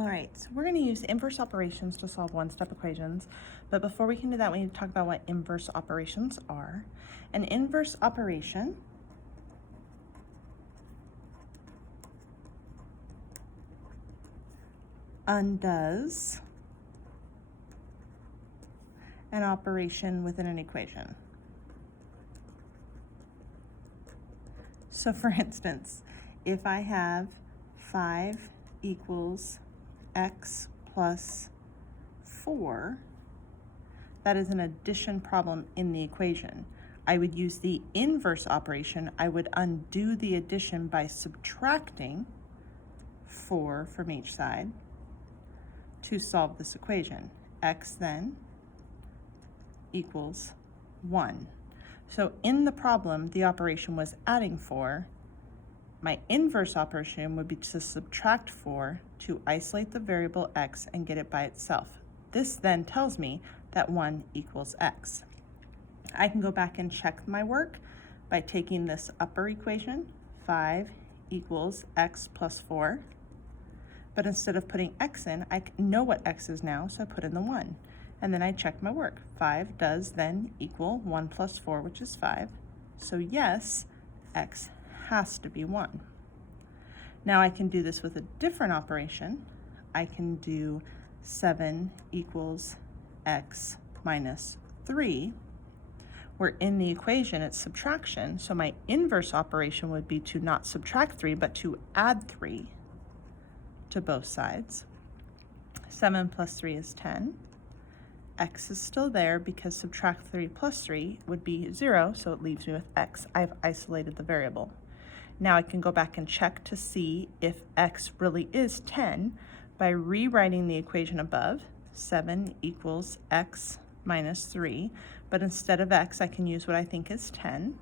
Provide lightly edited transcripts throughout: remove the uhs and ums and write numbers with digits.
All right, so we're going to use inverse operations to solve one-step equations, but before we can do that, we need to talk about what inverse operations are. An inverse operation undoes an operation within an equation. So for instance, if I have 5 equals x plus 4, that is an addition problem in the equation. I would use the inverse operation. I would undo the addition by subtracting 4 from each side to solve this equation. X then equals 1. So in the problem, the operation was adding 4. My inverse operation would be to subtract 4 to isolate the variable x and get it by itself. This then tells me that 1 equals x. I can go back and check my work by taking this upper equation, 5 equals x plus 4. But instead of putting x in, I know what x is now, so I put in the 1. And then I check my work. 5 does then equal 1 plus 4, which is 5. So yes, x has to be 1. Now I can do this with a different operation. I can do 7 equals x minus 3, where in the equation it's subtraction, so my inverse operation would be to not subtract 3, but to add 3 to both sides. 7 plus 3 is 10. X is still there because subtract 3 plus 3 would be 0, so it leaves me with x. I've isolated the variable. Now I can go back and check to see if x really is 10 by rewriting the equation above. 7 equals x minus 3, but instead of x, I can use what I think is 10.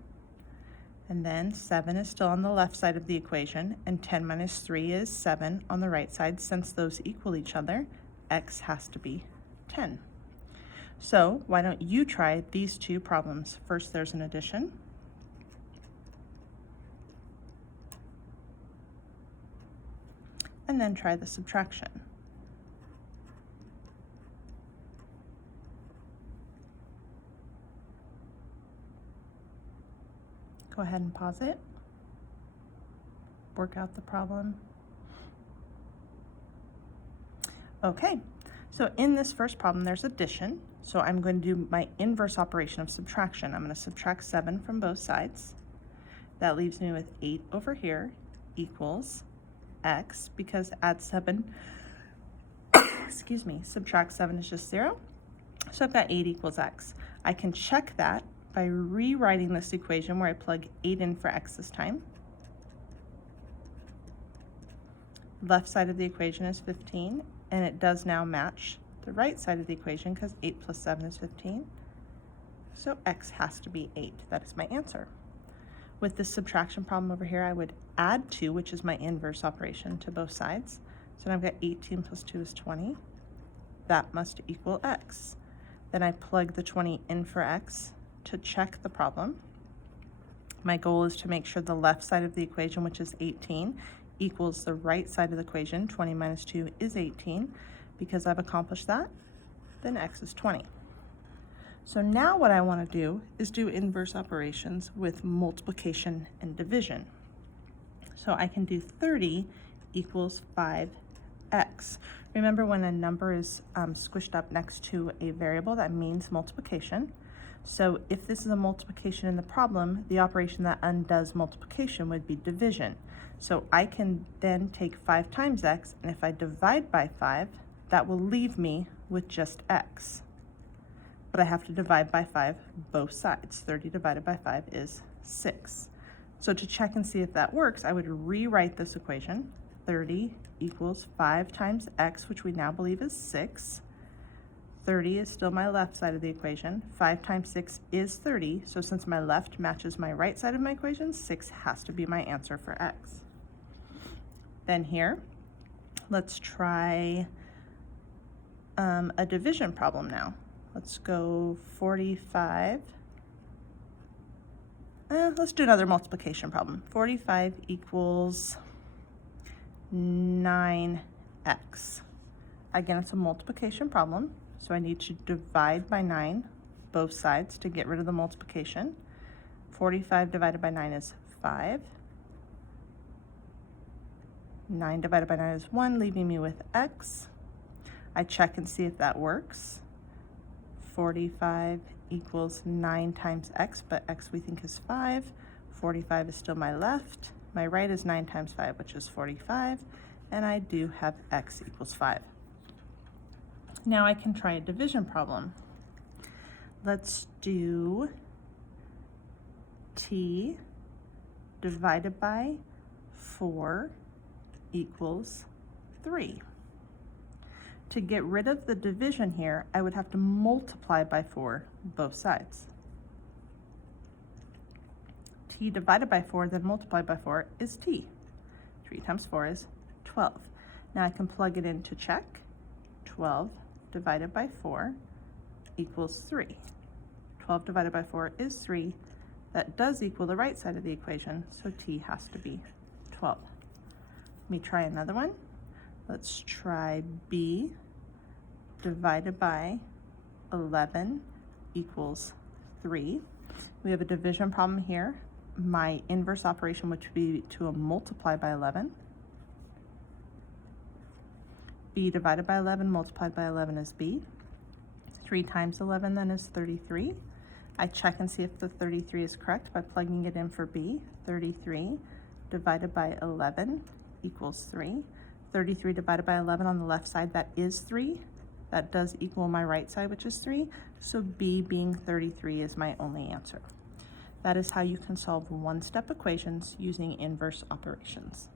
And then 7 is still on the left side of the equation, and 10 minus 3 is 7 on the right side. Since those equal each other, x has to be 10. So why don't you try these two problems? First, there's an addition. And then try the subtraction. Go ahead and pause it. Work out the problem. Okay, so in this first problem, there's addition. So I'm going to do my inverse operation of subtraction. I'm going to subtract 7 from both sides. That leaves me with 8 over here equals x, because add 7, excuse me, subtract 7 is just 0. So I've got 8 equals x. I can check that by rewriting this equation where I plug 8 in for x this time. Left side of the equation is 15, and it does now match the right side of the equation because 8 plus 7 is 15. So x has to be 8. That is my answer. With this subtraction problem over here, I would add 2, which is my inverse operation, to both sides. So now I've got 18 plus 2 is 20. That must equal x. Then I plug the 20 in for x to check the problem. My goal is to make sure the left side of the equation, which is 18, equals the right side of the equation. 20 minus 2 is 18. Because I've accomplished that, then x is 20. So now what I want to do is do inverse operations with multiplication and division. So I can do 30 equals 5x. Remember, when a number is squished up next to a variable, that means multiplication. So if this is a multiplication in the problem, the operation that undoes multiplication would be division. So I can then take 5 times x, and if I divide by 5, that will leave me with just x. But I have to divide by 5 both sides. 30 divided by 5 is 6. So to check and see if that works, I would rewrite this equation. 30 equals 5 times x, which we now believe is 6. 30 is still my left side of the equation. 5 times 6 is 30. So since my left matches my right side of my equation, 6 has to be my answer for x. Then here, let's try a division problem now. Let's go 45. Let's do another multiplication problem. 45 equals 9x. Again, it's a multiplication problem, so I need to divide by 9 both sides to get rid of the multiplication. 45 divided by 9 is 5. 9 divided by 9 is 1, leaving me with x. I check and see if that works. 45 equals 9 times x, but x we think is 5. 45 is still my left. My right is 9 times 5, which is 45, and I do have x equals 5. Now I can try a division problem. Let's do t divided by 4 equals 3. To get rid of the division here, I would have to multiply by 4 both sides. T divided by 4, then multiplied by 4 is t. 3 times 4 is 12. Now I can plug it in to check. 12 divided by 4 equals 3. 12 divided by 4 is 3. That does equal the right side of the equation, so t has to be 12. Let me try another one. Let's try b divided by 11 equals 3. We have a division problem here. My inverse operation would be to multiply by 11. b divided by 11 multiplied by 11 is b. 3 times 11 then is 33. I check and see if the 33 is correct by plugging it in for b. 33 divided by 11 equals 3. 33 divided by 11 on the left side, that is 3. That does equal my right side, which is 3. So b being 33 is my only answer. That is how you can solve one-step equations using inverse operations.